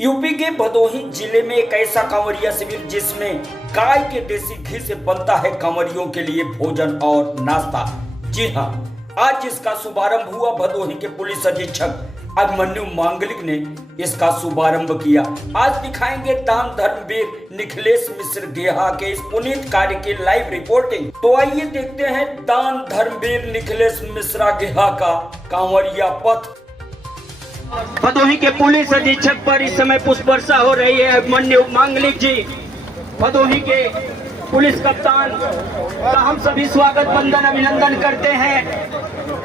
UP के भदोही जिले में एक ऐसा कांवरिया शिविर जिसमें गाय के देसी घी से बनता है कांवरियों के लिए भोजन और नाश्ता। जी हाँ, आज इसका शुभारंभ हुआ। भदोही के पुलिस अधीक्षक अभिमन्यु मांगलिक ने इसका शुभारंभ किया। आज दिखाएंगे दान धर्मवीर निखिलेश मिश्र गेहा के इस पुनीत कार्य की लाइव रिपोर्टिंग। तो आइए देखते हैं दान धर्मवीर निखिलेश मिश्रा गेहा का कांवरिया पथ। भदोही के पुलिस अधीक्षक पर इस समय पुष्प वर्षा हो रही है। अभिमन्यु मांगलिक जी, भदोही के पुलिस कप्तान का हम सभी स्वागत वंदन अभिनंदन करते हैं।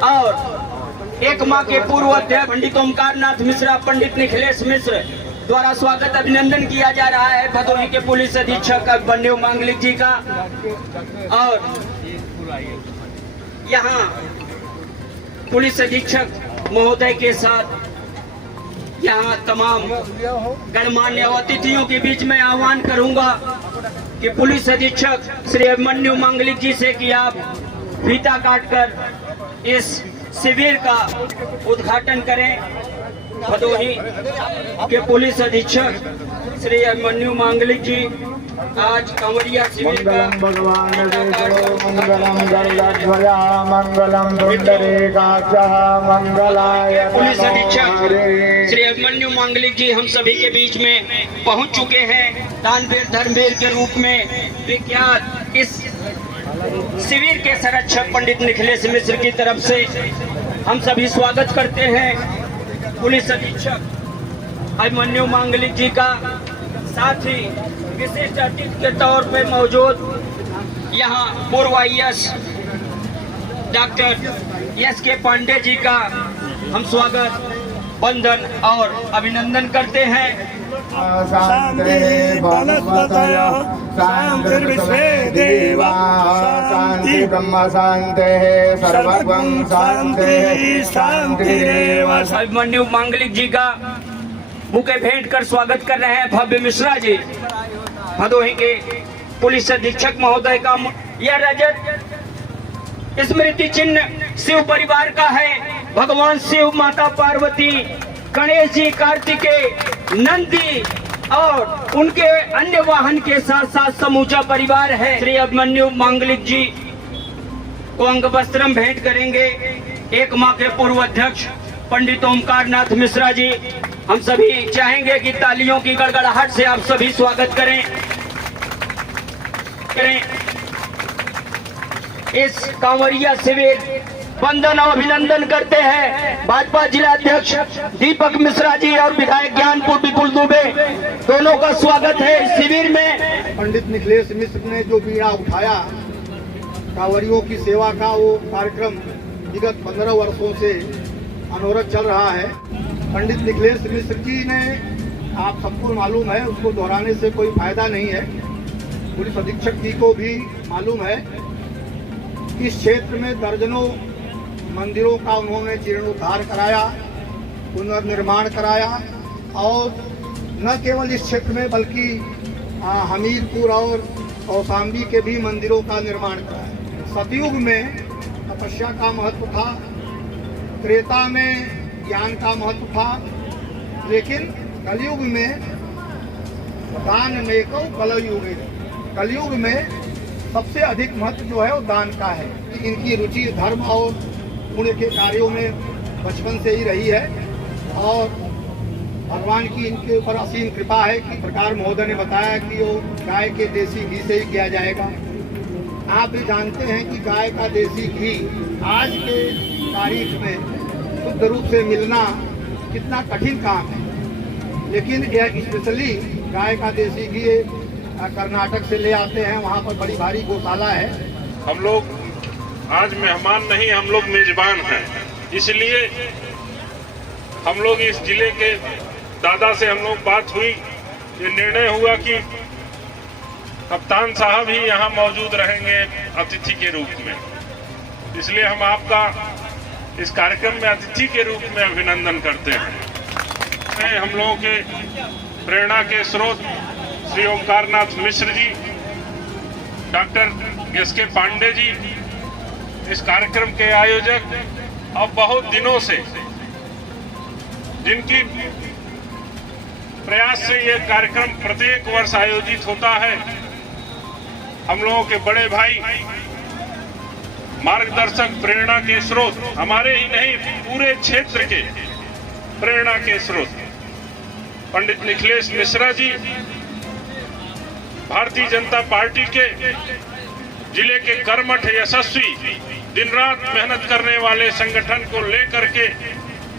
और एक माह के पूर्व अध्यक्ष पंडित ओमकारनाथ मिश्रा, पंडित निखिलेश मिश्र द्वारा स्वागत अभिनंदन किया जा रहा है भदोही के पुलिस अधीक्षक अभिमन्यु मांगलिक जी का। और यहाँ पुलिस अधीक्षक महोदय के साथ यहाँ तमाम गणमान्य अतिथियों के बीच में आह्वान करूंगा कि पुलिस अधीक्षक श्री अभिमन्यु मांगलिक जी से कि आप फीता काटकर इस शिविर का उद्घाटन करें। भदोही के पुलिस अधीक्षक श्री अभिमन्यु मांगलिक जी आज कांवरिया शिविर का भगवान मंगलम गरुड़ध्वजा मंगलम पुंडरीकाक्षः मंगलाय। पुलिस अधीक्षक श्री अभिमन्यु मांगलिक जी हम सभी के बीच में पहुंच चुके हैं। दानवीर धर्मवीर के रूप में विख्यात इस शिविर के संरक्षक पंडित निखिलेश मिश्र की तरफ से हम सभी स्वागत करते हैं पुलिस अधीक्षक अभिमन्यु मांगलिक जी का। साथ ही विशिष्ट अतिथि के तौर पे मौजूद यहाँ पूर्व IAS doctor S K. Pandey ji का हम स्वागत वंदन और अभिनंदन करते हैं। शांति ब्रह्म शांति सर्वं शांति शांतिरेव। अभिमन्यु मांगलिक जी का बुके भेंट कर स्वागत कर रहे हैं भव्य मिश्रा जी, भदोही के पुलिस अधीक्षक महोदय का। यह रजत स्मृति चिन्ह शिव परिवार का है। भगवान शिव, माता पार्वती, गणेश जी, कार्तिकेय, नंदी और उनके अन्य वाहन के साथ साथ समूचा परिवार है। श्री अभिमन्यु मांगलिक जी को अंग वस्त्रम भेंट करेंगे एक माह के पूर्व अध्यक्ष पंडित ओमकारनाथ मिश्रा जी। हम सभी चाहेंगे कि तालियों की गड़गड़ाहट से आप सभी स्वागत करें इस कांवरिया शिविर। वंदन और अभिनंदन करते हैं भाजपा जिला अध्यक्ष दीपक मिश्रा जी और विधायक ज्ञानपुर विपुल दुबे, दोनों का स्वागत है इस शिविर में। पंडित निखिलेश मिश्र ने जो बीड़ा उठाया कांवरियों की सेवा का, वो कार्यक्रम विगत 15 वर्षों से अनवरत चल रहा है। पंडित निखिलेश मिश्र जी ने, आप सबको मालूम है, उसको दोहराने से कोई फायदा नहीं है। पुलिस अधीक्षक जी को भी मालूम है कि इस क्षेत्र में दर्जनों मंदिरों का उन्होंने जीर्णोद्धार कराया, पुनर्निर्माण कराया और न केवल इस क्षेत्र में बल्कि हमीरपुर और कौशाम्बी के भी मंदिरों का निर्माण कराया। सतयुग में तपस्या का महत्व था, त्रेता में ज्ञान का महत्व था, लेकिन कलयुग में दान में कलयुग में सबसे अधिक महत्व जो है वो दान का है। इनकी रुचि धर्म और पुण्य के कार्यों में बचपन से ही रही है और भगवान की इनके ऊपर असीम कृपा है कि प्रकार महोदय ने बताया कि वो गाय के देसी घी से ही किया जाएगा। आप भी जानते हैं कि गाय का देसी घी आज के तारीख में शुद्ध रूप से मिलना कितना कठिन काम है, लेकिन यह स्पेशली गाय का देसी घी कर्नाटक से ले आते हैं। वहाँ पर बड़ी भारी गौशाला है। हम लोग आज मेहमान नहीं, हम लोग मेजबान हैं। इसलिए हम लोग इस जिले के दादा से हम लोग बात हुई, ये निर्णय हुआ कि कप्तान साहब ही यहाँ मौजूद रहेंगे अतिथि के रूप में। इसलिए हम आपका इस कार्यक्रम में अतिथि के रूप में अभिनंदन करते हैं। हम लोगों के प्रेरणा के स्रोत श्री ओमकारनाथ मिश्र जी, डॉक्टर एस.के. पांडे जी इस कार्यक्रम के आयोजक। अब बहुत दिनों से जिनकी प्रयास से ये कार्यक्रम प्रत्येक वर्ष आयोजित होता है। हम लोगों के बड़े भाई, मार्गदर्शक, प्रेरणा के स्रोत, हमारे ही नहीं पूरे क्षेत्र के प्रेरणा के स्रोत पंडित निखिलेश मिश्रा जी, भारतीय जनता पार्टी के जिले के कर्मठ यशस्वी, दिन रात मेहनत करने वाले, संगठन को लेकर के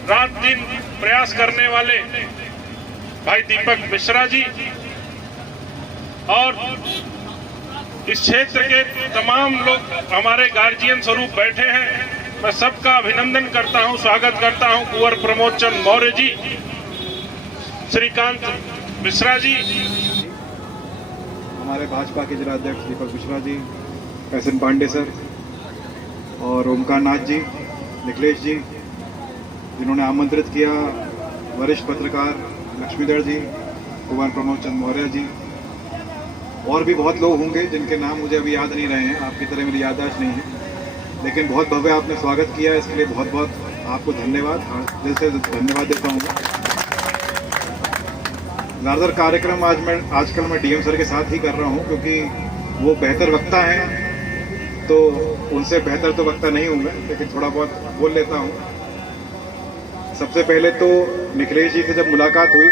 रात दिन प्रयास करने वाले भाई दीपक मिश्रा जी, और इस क्षेत्र के तमाम लोग हमारे गार्जियन स्वरूप बैठे हैं। मैं सबका अभिनंदन करता हूं, स्वागत करता हूं। कुंवर प्रमोद चंद मौर्य जी, श्रीकांत मिश्रा जी, हमारे भाजपा के जिलाध्यक्ष दीपक मिश्रा जी, एस.एन. पांडे सर और ओमकार नाथ जी, निखिलेश जी, जिन्होंने आमंत्रित किया, वरिष्ठ पत्रकार लक्ष्मीधर जी, कुंवर प्रमोद चंद मौर्य जी, और भी बहुत लोग होंगे जिनके नाम मुझे अभी याद नहीं रहे हैं। आपकी तरह मेरी याददाश्त नहीं है, लेकिन बहुत भव्य आपने स्वागत किया, इसके लिए बहुत बहुत आपको धन्यवाद, दिल से धन्यवाद देता हूँ। ज़्यादातर कार्यक्रम आजकल मैं डीएम सर के साथ ही कर रहा हूँ, क्योंकि वो बेहतर वक्ता हैं, तो उनसे बेहतर तो वक्ता नहीं हूँ मैं, लेकिन थोड़ा बहुत बोल लेता हूँ। सबसे पहले तो निखिलेश जी से जब मुलाकात हुई,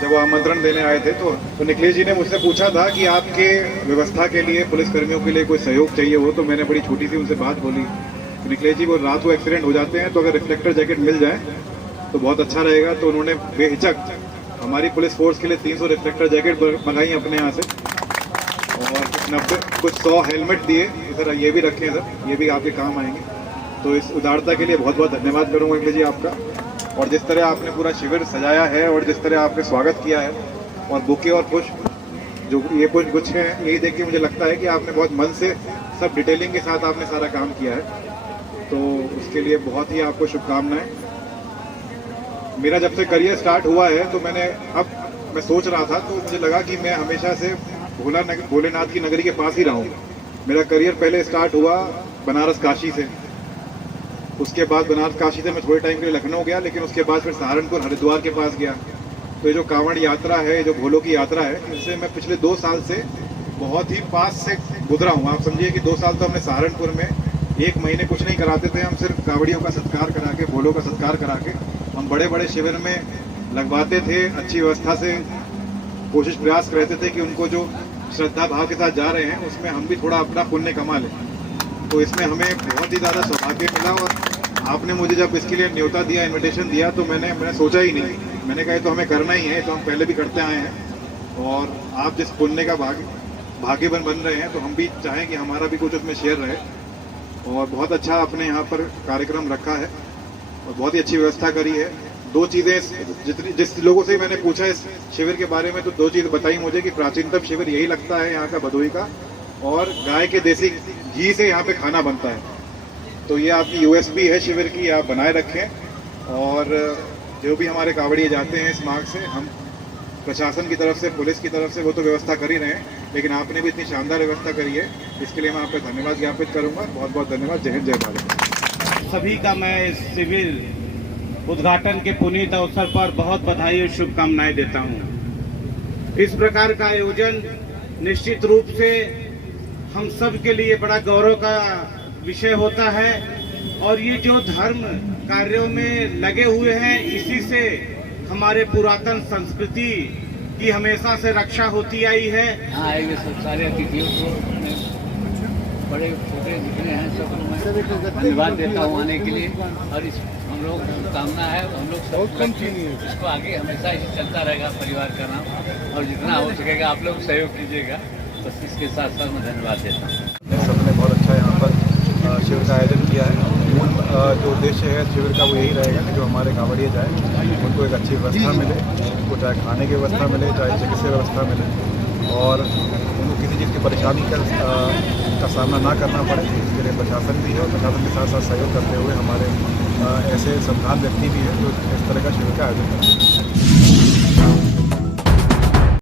जब वो आमंत्रण देने आए थे, तो निखिलेश जी ने मुझसे पूछा था कि आपके व्यवस्था के लिए, पुलिस कर्मियों के लिए कोई सहयोग चाहिए हो, तो मैंने बड़ी छोटी सी उनसे बात बोली। तो निखिलेश जी, वो रात को एक्सीडेंट हो जाते हैं, तो अगर रिफ्लेक्टर जैकेट मिल जाए तो बहुत अच्छा रहेगा। तो उन्होंने बेहिचक हमारी पुलिस फोर्स के लिए 300 रिफ्लेक्टर जैकेट मंगाई अपने यहाँ से, और कुछ 100 हेलमेट दिए। सर ये भी रखें सर, ये भी आपके काम आएंगे। तो इस उदारता के लिए बहुत बहुत धन्यवाद करूँगा निखिलेश जी आपका। और जिस तरह आपने पूरा शिविर सजाया है और जिस तरह आपने स्वागत किया है, और बुके और पुष्प, जो ये कुछ हैं, यही देख के मुझे लगता है कि आपने बहुत मन से, सब डिटेलिंग के साथ आपने सारा काम किया है। तो उसके लिए बहुत ही आपको शुभकामनाएं। मेरा जब से करियर स्टार्ट हुआ है, तो मैं सोच रहा था, तो मुझे लगा कि मैं हमेशा से भोलेनाथ की नगरी के पास ही रहा हूँ। मेरा करियर पहले स्टार्ट हुआ बनारस काशी से, उसके बाद बनारस काशी से मैं थोड़े टाइम के लिए लखनऊ गया, लेकिन उसके बाद फिर सहारनपुर, हरिद्वार के पास गया। तो ये जो कांवड़ यात्रा है, जो भोलों की यात्रा है, इससे मैं पिछले 2 साल से बहुत ही पास से गुजरा हूँ। आप समझिए कि 2 साल तो हमने सहारनपुर में 1 महीने कुछ नहीं कराते थे, हम सिर्फ कांवड़ियों का सत्कार करा के, भोलों का सत्कार करा के हम बड़े बड़े शिविर में लगवाते थे। अच्छी व्यवस्था से कोशिश प्रयास करते थे कि उनको जो श्रद्धा भाव के साथ जा रहे हैं, उसमें हम भी थोड़ा अपना पुण्य कमा लें। तो इसमें हमें बहुत ही ज़्यादा सौभाग्य मिला। और आपने मुझे जब इसके लिए न्योता दिया, इनविटेशन दिया, तो मैंने सोचा ही नहीं। मैंने कहा तो हमें करना ही है, तो हम पहले भी करते आए हैं। और आप जिस पुण्य का भाग्यवान बन रहे हैं, तो हम भी चाहें कि हमारा भी कुछ उसमें शेयर रहे। और बहुत अच्छा आपने यहाँ पर कार्यक्रम रखा है और बहुत ही अच्छी व्यवस्था करी है। 2 चीज़ें जिस लोगों से मैंने पूछा इस शिविर के बारे में, तो 2 चीज़ बताई मुझे कि प्राचीनतम शिविर यही लगता है यहाँ का, भदोही का, और गाय के देसी घी से यहाँ पे खाना बनता है। तो ये आपकी यूएसपी है शिविर की, आप बनाए रखें। और जो भी हमारे कांवड़िए जाते हैं इस मार्ग से, हम प्रशासन की तरफ से, पुलिस की तरफ से वो तो व्यवस्था कर ही रहे हैं, लेकिन आपने भी इतनी शानदार व्यवस्था करी है, इसके लिए मैं आपका धन्यवाद ज्ञापित करूँगा। बहुत बहुत धन्यवाद। जय हिंद, जय भारत। सभी का मैं इस शिविर उद्घाटन के पुनीत अवसर पर बहुत बधाई और शुभकामनाएं देता हूं। इस प्रकार का आयोजन निश्चित रूप से हम सब के लिए बड़ा गौरव का विषय होता है। और ये जो धर्म कार्यों में लगे हुए हैं, इसी से हमारे पुरातन संस्कृति की हमेशा से रक्षा होती आई है। हाँ, आएंगे सब सारे अतिथियों को, बड़े छोटे जितने हैं सबको मैं धन्यवाद देता हूँ आने के लिए। और इस हम लोग कामना है, हम लोग सब इसको आगे हमेशा ही चलता रहेगा, परिवार का नाम, और जितना हो सकेगा आप लोग सहयोग कीजिएगा। बस इसके साथ साथ मैं धन्यवाद देता हूँ। सबने बहुत अच्छा यहाँ पर शिविर का आयोजन किया है। जो उद्देश्य है शिविर का वो यही रहेगा कि जो हमारे कांवड़िए जाए, उनको एक अच्छी व्यवस्था मिले, उनको चाहे खाने की व्यवस्था मिले, चाहे चिकित्सा व्यवस्था मिले, और उनको किसी चीज़ की परेशानी का सामना ना करना पड़े। इसके लिए प्रशासन भी है, और प्रशासन के साथ साथ सहयोग करते हुए हमारे ऐसे संस्थान व्यक्ति भी हैं जो इस तरह का शिविर का आयोजन करते हैं।